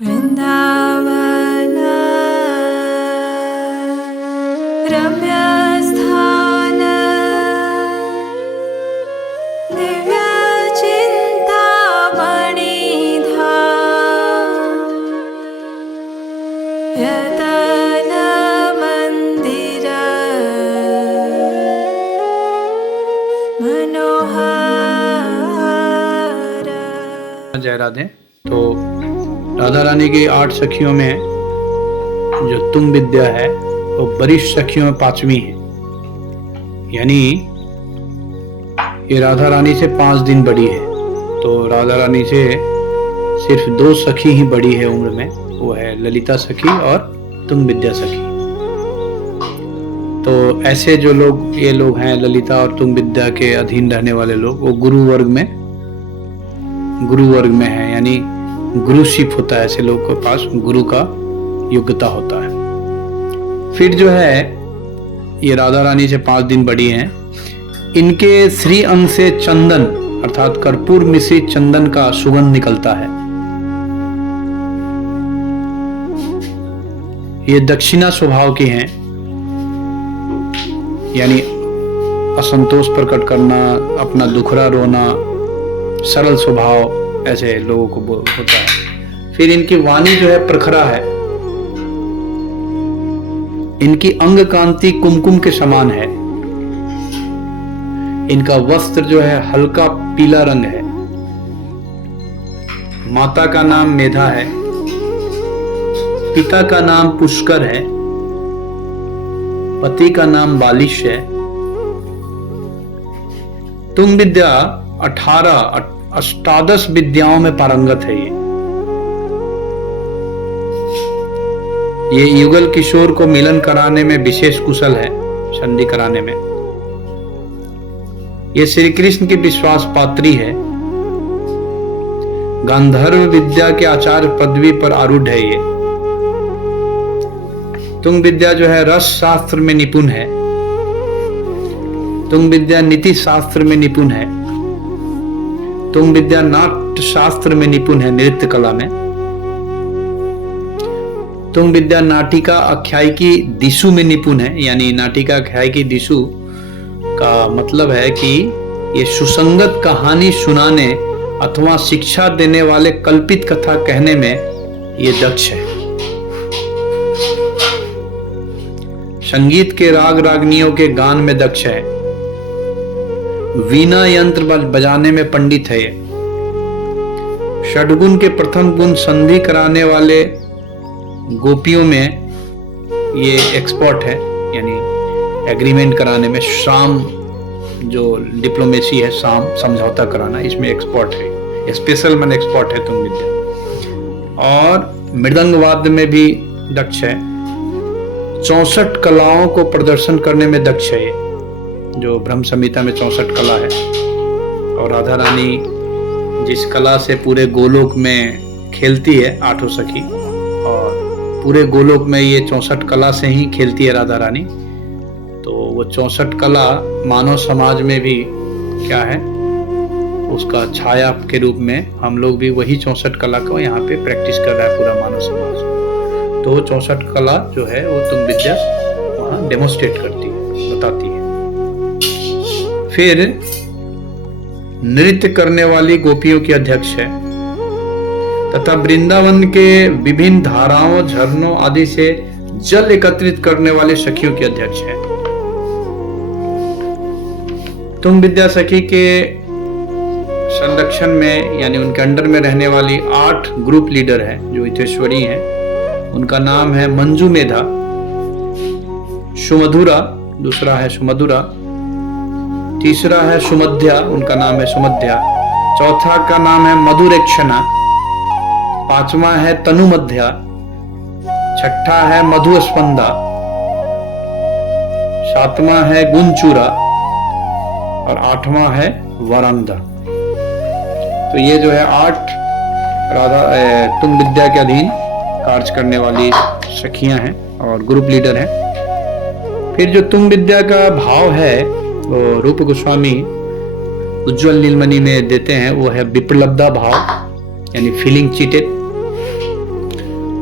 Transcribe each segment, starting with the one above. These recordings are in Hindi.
वृन्दावन रम्यस्थान दिव्यचिन्तामणिधाम यतन मंदिर मनोहर। जय राधे। तो राधा रानी की 8 सखियों में जो तुंग विद्या है वो वरिष्ठ सखियों में 5वीं है, यानी ये राधा रानी से 5 दिन बड़ी है। तो राधा रानी से सिर्फ 2 सखी ही बड़ी है उम्र में, वो है ललिता सखी और तुंग विद्या सखी। तो ऐसे जो लोग ये लोग हैं ललिता और तुंग विद्या के अधीन रहने वाले लोग, वो गुरु वर्ग में है, यानी गुरुशिप होता है। ऐसे लोग के पास गुरु का योग्यता होता है। फिर जो है ये राधा रानी से 5 दिन बड़ी हैं। इनके श्री अंग से चंदन अर्थात कर्पूर मिश्रित चंदन का सुगंध निकलता है। ये दक्षिणा स्वभाव की हैं, यानी असंतोष प्रकट करना, अपना दुखड़ा रोना, सरल स्वभाव ऐसे लोगों को होता है। फिर इनकी वाणी जो है प्रखरा है। इनकी अंग कांति कुमकुम के समान है। इनका वस्त्र जो है हल्का पीला रंग है। माता का नाम मेधा है। पिता का नाम पुष्कर है। पति का नाम बालिश है। तुंग विद्या 18 विद्याओं में पारंगत है। ये युगल किशोर को मिलन कराने में विशेष कुशल है, संधि कराने में। ये श्री कृष्ण की विश्वास पात्री है। गांधर्व विद्या के आचार्य पदवी पर आरूढ़ है। ये तुंग विद्या जो है रस शास्त्र में निपुण है। तुंग विद्या नीति शास्त्र में निपुण है। तुंग विद्या नाट्य शास्त्र में निपुण है, नृत्य कला में। तुंग विद्या नाटिका आख्यायिकी दिशु में निपुण है, यानी नाटिका आख्यायिकी दिशु का मतलब है कि ये सुसंगत कहानी सुनाने अथवा शिक्षा देने वाले कल्पित कथा कहने में ये दक्ष है। संगीत के राग रागनियों के गान में दक्ष है। वीणा यंत्र बजाने में पंडित है। ये षडगुण के प्रथम गुण संधि कराने वाले गोपियों में ये एक्सपर्ट है, यानी एग्रीमेंट कराने में। साम जो डिप्लोमेसी है, साम समझौता कराना, इसमें एक्सपर्ट है। स्पेशल मन एक्सपर्ट है तुंग विद्या। और मृदंग वाद्य में भी दक्ष है। 64 कलाओं को प्रदर्शन करने में दक्ष है। जो ब्रह्म संहिता में 64 कला है। और राधा रानी जिस कला से पूरे गोलोक में खेलती है, 8 सखी, और पूरे गोलोक में ये 64 कला से ही खेलती है राधा रानी। तो वो 64 कला मानव समाज में भी क्या है, उसका छाया के रूप में हम लोग भी वही 64 कला को यहाँ पे प्रैक्टिस कर रहा है पूरा मानव समाज। तो 64 कला जो है वो तुंग विद्या वहाँ डेमोस्ट्रेट करती है, बताती है। फिर नृत्य करने वाली गोपियों की अध्यक्ष है तथा वृंदावन के विभिन्न धाराओं, झरनों आदि से जल एकत्रित करने वाले सखियों की अध्यक्ष है। तुंग विद्या सखी के संरक्षण में, यानी उनके अंडर में रहने वाली 8 ग्रुप लीडर हैं जो हितेश्वरी हैं। उनका नाम है मंजू मेधा, सुमधुरा, दूसरा है सुमधुरा, तीसरा है सुमध्या, उनका नाम है सुमध्या, चौथा का नाम है मधुरेक्षणा, 5वां है तनुमध्या, 6ठा है मधुस्पंदा, 7वां है गुंचूरा और 8वां है वरंदा। तो ये जो है 8 राधा तुंग विद्या के अधीन कार्य करने वाली सखियां हैं और ग्रुप लीडर हैं। फिर जो तुंग विद्या का भाव है वो रूप गोस्वामी उज्ज्वल नीलमणि में देते हैं, वो है विप्रलब्धा भाव, यानी फीलिंग चीटेड।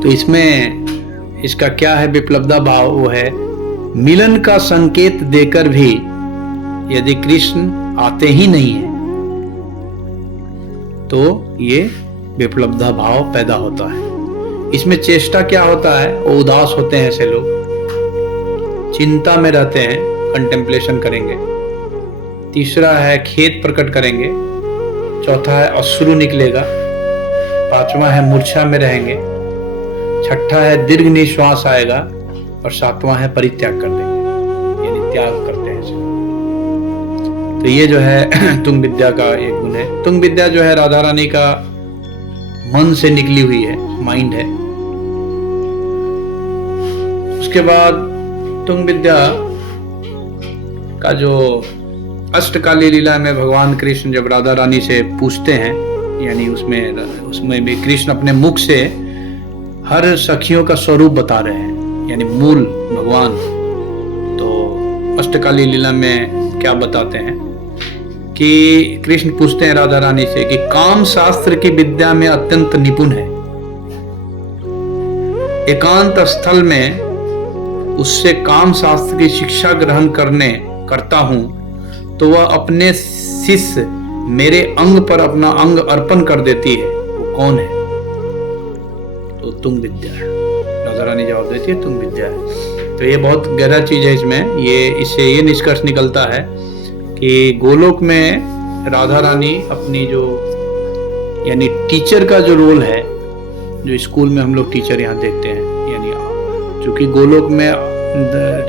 तो इसमें इसका क्या है विप्लवदा भाव, वो है मिलन का संकेत देकर भी यदि कृष्ण आते ही नहीं है तो ये विप्लवदा भाव पैदा होता है। इसमें चेष्टा क्या होता है, वो उदास होते हैं ऐसे लोग, चिंता में रहते हैं, कंटेम्पलेशन करेंगे। तीसरा है खेद प्रकट करेंगे। चौथा है अश्रु निकलेगा। पांचवा है मूर्छा में रहेंगे। छठा है दीर्घ निश्वास आएगा। और सातवां है परित्याग कर देंगे, यानी त्याग करते हैं इसे। तो ये जो है तुंग विद्या का एक गुण है। तुंग विद्या जो है राधा रानी का मन से निकली हुई है, माइंड है। उसके बाद तुंग विद्या का जो अष्टकाली लीला में भगवान कृष्ण जब राधा रानी से पूछते हैं, यानी उसमें भी कृष्ण अपने मुख से हर सखियों का स्वरूप बता रहे हैं, यानी मूल भगवान। तो अष्टकाली लीला में क्या बताते हैं कि कृष्ण पूछते हैं राधा रानी से कि काम शास्त्र की विद्या में अत्यंत निपुण है, एकांत स्थल में उससे काम शास्त्र की शिक्षा ग्रहण करता हूं तो वह अपने शिष्य मेरे अंग पर अपना अंग अर्पण कर देती है, वो कौन है? तो तुंग विद्या है। राधा रानी जवाब देती है तुंग विद्या है। तो ये बहुत गहरा चीज है इसमें। इससे ये निष्कर्ष निकलता है कि गोलोक में राधा रानी अपनी जो यानी टीचर का जो रोल है, जो स्कूल में हम लोग टीचर यहाँ देखते हैं, यानी चूंकि गोलोक में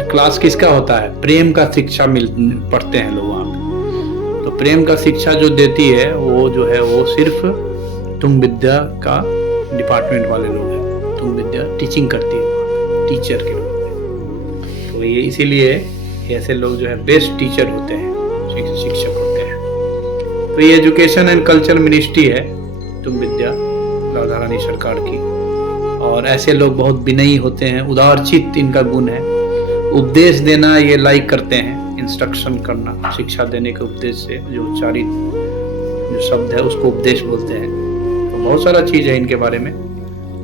क्लास किसका होता है, प्रेम का शिक्षा पढ़ते हैं लोग वहाँ पे। तो प्रेम का शिक्षा जो देती है वो जो है वो सिर्फ तुंग विद्या का डिपार्टमेंट वाले लोग हैं। तुंग विद्या टीचिंग करती है टीचर के रूप में। तो ये इसीलिए ऐसे लोग जो है बेस्ट टीचर होते हैं, शिक्षक होते हैं। तो ये एजुकेशन एंड कल्चर मिनिस्ट्री है तुंग विद्या राधा रानी सरकार की। और ऐसे लोग बहुत विनयी होते हैं, उदारचित्त इनका गुण है। उपदेश देना ये लाइक करते हैं, इंस्ट्रक्शन करना, शिक्षा देने के उपदेश से जो उच्चारित जो शब्द है उसको उपदेश बोलते हैं। तो बहुत सारा चीज है इनके बारे में,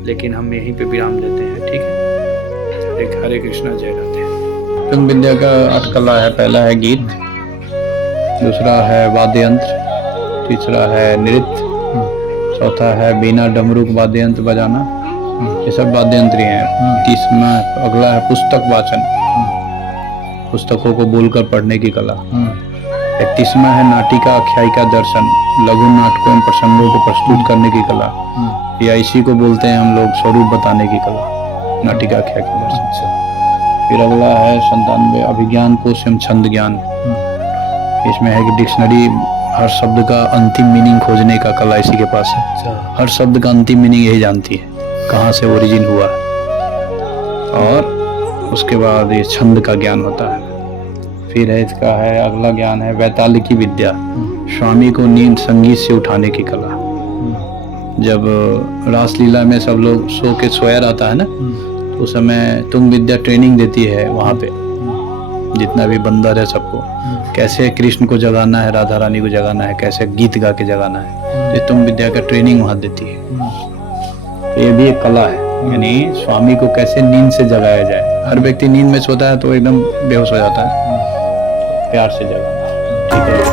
लेकिन हम यहीं पे विराम देते हैं। ठीक है, एक हरे कृष्णा जय राधे। तुंग विद्या का 8 कला है। पहला है गीत, दूसरा है वाद्य यंत्र, तीसरा है नृत्य, चौथा है बीना डमरू वाद्य यंत्र बजाना, ये सब वाद्य यंत्र हैं। तीसरा अगला है पुस्तक वाचन, पुस्तकों को बोलकर पढ़ने की कला। 31वां है नाटिका आख्यायिका दर्शन, लघु नाटकों एवं प्रसंगों को प्रस्तुत करने की कला, या इसी को बोलते हैं हम लोग स्वरूप बताने की कला, नाटिका आख्यायिका दर्शन। फिर अगला है 97 अभिज्ञान कोश एवं छंद ज्ञान। इसमें है कि डिक्शनरी हर शब्द का अंतिम मीनिंग खोजने का कला इसी के पास है। हर शब्द का अंतिम मीनिंग यही जानती है, कहाँ से ओरिजिन हुआ है। और उसके बाद ये छंद का ज्ञान होता है। फिर है इसका है अगला ज्ञान है वैतालिकी विद्या, स्वामी को नींद संगीत से उठाने की कला। जब रासलीला में सब लोग सो के सोया रहता है ना, तो उस समय तुंग विद्या ट्रेनिंग देती है वहाँ पे जितना भी बंदर है सबको, कैसे कृष्ण को जगाना है, राधा रानी को जगाना है, कैसे गीत गा के जगाना है। ये तुंग विद्या का ट्रेनिंग वहाँ देती है। तो ये भी एक कला है, यानी स्वामी को कैसे नींद से जगाया जाए। हर व्यक्ति नींद में सोता है तो एकदम बेहोश हो जाता है, प्यार से जगाना। ठीक है।